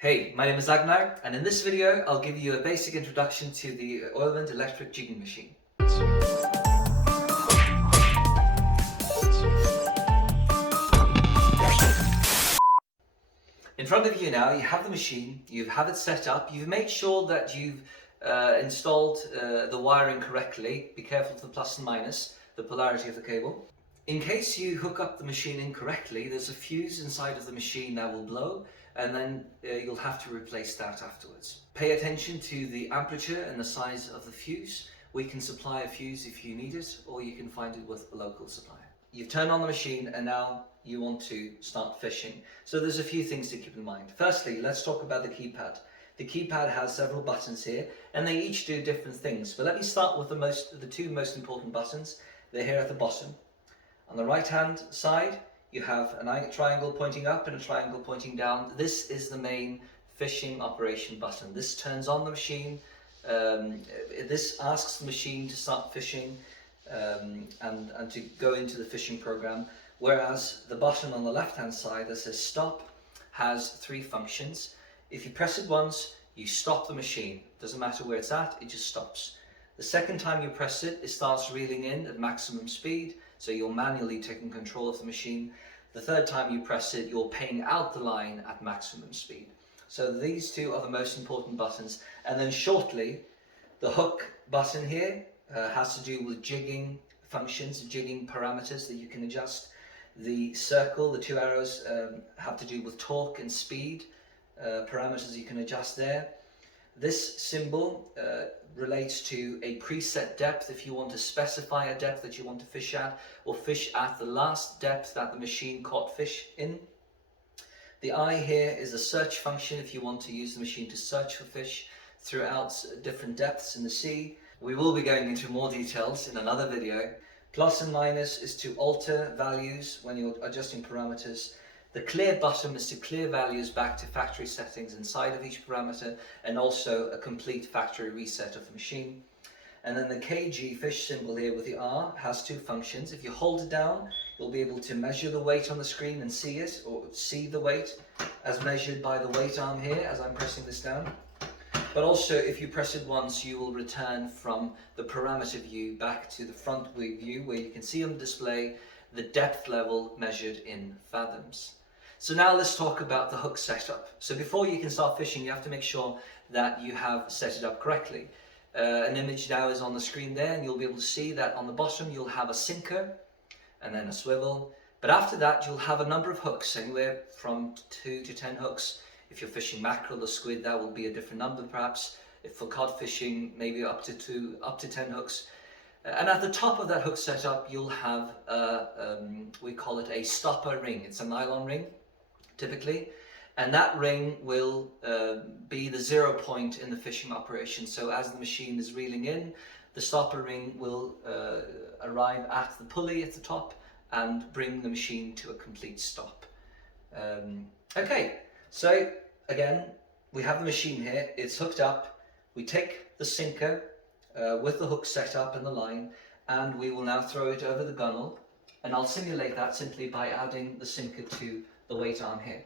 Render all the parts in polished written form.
Hey, my name is Agnar, and in this video I'll give you a basic introduction to the OILWIND electric jigging machine. In front of you now, you have the machine, you have it set up, you've made sure that you've installed the wiring correctly. Be careful of the plus and minus, the polarity of the cable. In case you hook up the machine incorrectly, there's a fuse inside of the machine that will blow, and then you'll have to replace that afterwards. Pay attention to the aperture and the size of the fuse. We can supply a fuse if you need it, or you can find it with a local supplier. You've turned on the machine and now you want to start fishing. So there's a few things to keep in mind. Firstly, let's talk about the keypad. The keypad has several buttons here and they each do different things. But let me start with the two most important buttons. They're here at the bottom. On the right hand side, you have a triangle pointing up and a triangle pointing down. This is the main fishing operation button. This turns on the machine. This asks the machine to start fishing and to go into the fishing program. Whereas the button on the left hand side that says stop has three functions. If you press it once, you stop the machine. Doesn't matter where it's at, it just stops. The second time you press it, it starts reeling in at maximum speed. So you're manually taking control of the machine. The third time you press it, you're paying out the line at maximum speed. So these two are the most important buttons. And then shortly, the hook button here has to do with jigging functions, jigging parameters that you can adjust. The circle, the two arrows have to do with torque and speed parameters you can adjust there. This symbol relates to a preset depth if you want to specify a depth that you want to fish at, or fish at the last depth that the machine caught fish in. The I here is a search function if you want to use the machine to search for fish throughout different depths in the sea. We will be going into more details in another video. Plus and minus is to alter values when you're adjusting parameters. The clear button is to clear values back to factory settings inside of each parameter, and also a complete factory reset of the machine. And then the KG fish symbol here with the R has two functions. If you hold it down, you'll be able to measure the weight on the screen and see it, or see the weight as measured by the weight arm here as I'm pressing this down. But also if you press it once, you will return from the parameter view back to the front view where you can see on the display the depth level measured in fathoms. So now let's talk about the hook setup. So before you can start fishing, you have to make sure that you have set it up correctly. An image now is on the screen there, and you'll be able to see that on the bottom you'll have a sinker and then a swivel. But after that you'll have a number of hooks, anywhere from 2 to 10 hooks. If you're fishing mackerel or squid, that will be a different number perhaps. If for cod fishing, maybe up to 10 hooks. And at the top of that hook setup you'll have we call it a stopper ring. It's a nylon ring typically, and that ring will be the 0 point in the fishing operation. So as the machine is reeling in, the stopper ring will arrive at the pulley at the top and bring the machine to a complete stop. Okay, so again, we have the machine here, it's hooked up. We take the sinker with the hook set up and the line, and we will now throw it over the gunnel, and I'll simulate that simply by adding the sinker to the weight arm here.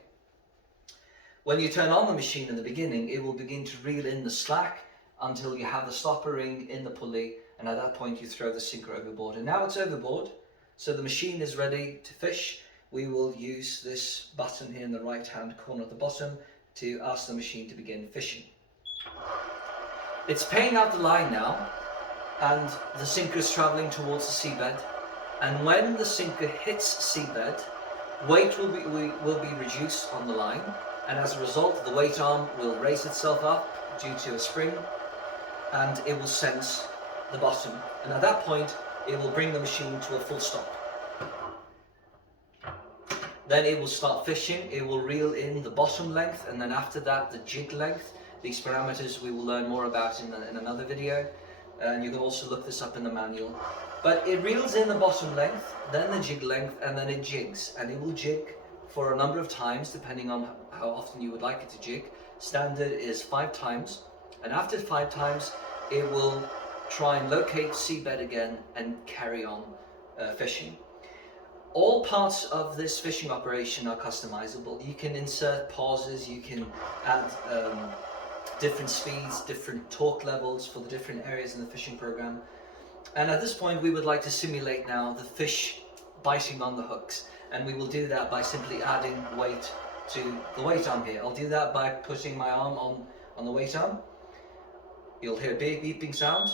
When you turn on the machine in the beginning, it will begin to reel in the slack until you have the stopper ring in the pulley, and at that point you throw the sinker overboard. And now it's overboard, so the machine is ready to fish. We will use this button here in the right hand corner at the bottom to ask the machine to begin fishing. It's paying out the line now, and the sinker is traveling towards the seabed, and when the sinker hits seabed, weight will be reduced on the line, and as a result the weight arm will raise itself up due to a spring, and it will sense the bottom, and at that point it will bring the machine to a full stop. Then it will start fishing. It will reel in the bottom length, and then after that the jig length. These parameters we will learn more about in another video, and you can also look this up in the manual. But it reels in the bottom length, then the jig length, and then it jigs, and it will jig for a number of times depending on how often you would like it to jig. Standard is 5 times, and after 5 times it will try and locate seabed again and carry on fishing. All parts of this fishing operation are customizable. You can insert pauses, you can add different speeds, different torque levels for the different areas in the fishing program. And at this point we would like to simulate now the fish biting on the hooks, and we will do that by simply adding weight to the weight arm here. I'll do that by putting my arm on the weight arm. You'll hear a big beeping sound.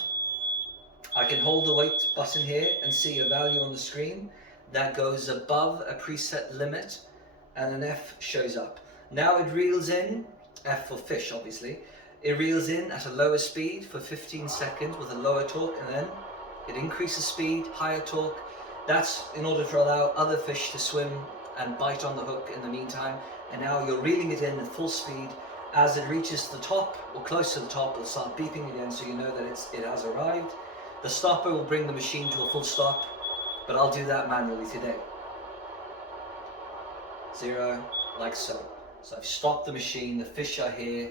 I can hold the weight button here and see a value on the screen that goes above a preset limit, and an F shows up. Now it reels in, F for fish obviously, it reels in at a lower speed for 15 seconds with a lower torque, and then it increases speed, higher torque. That's in order to allow other fish to swim and bite on the hook in the meantime. And now you're reeling it in at full speed. As it reaches the top or close to the top, it'll start beeping again, so you know that it has arrived. The stopper will bring the machine to a full stop, but I'll do that manually today. 0, like so. So I've stopped the machine, the fish are here,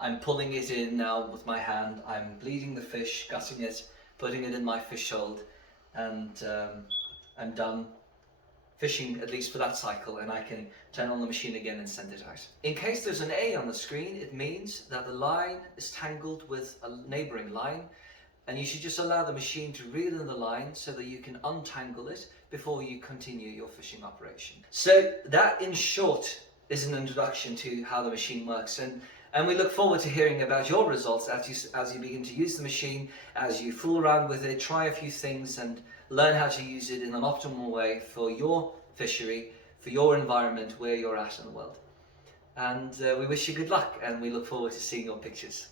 I'm pulling it in now with my hand, I'm bleeding the fish, gutting it, putting it in my fish hold, and I'm done fishing, at least for that cycle, and I can turn on the machine again and send it out. In case there's an A on the screen, it means that the line is tangled with a neighbouring line, and you should just allow the machine to reel in the line so that you can untangle it before you continue your fishing operation. So that, in short, is an introduction to how the machine works, and we look forward to hearing about your results as you begin to use the machine, as you fool around with it, try a few things and learn how to use it in an optimal way for your fishery, for your environment, where you're at in the world. And we wish you good luck, and we look forward to seeing your pictures.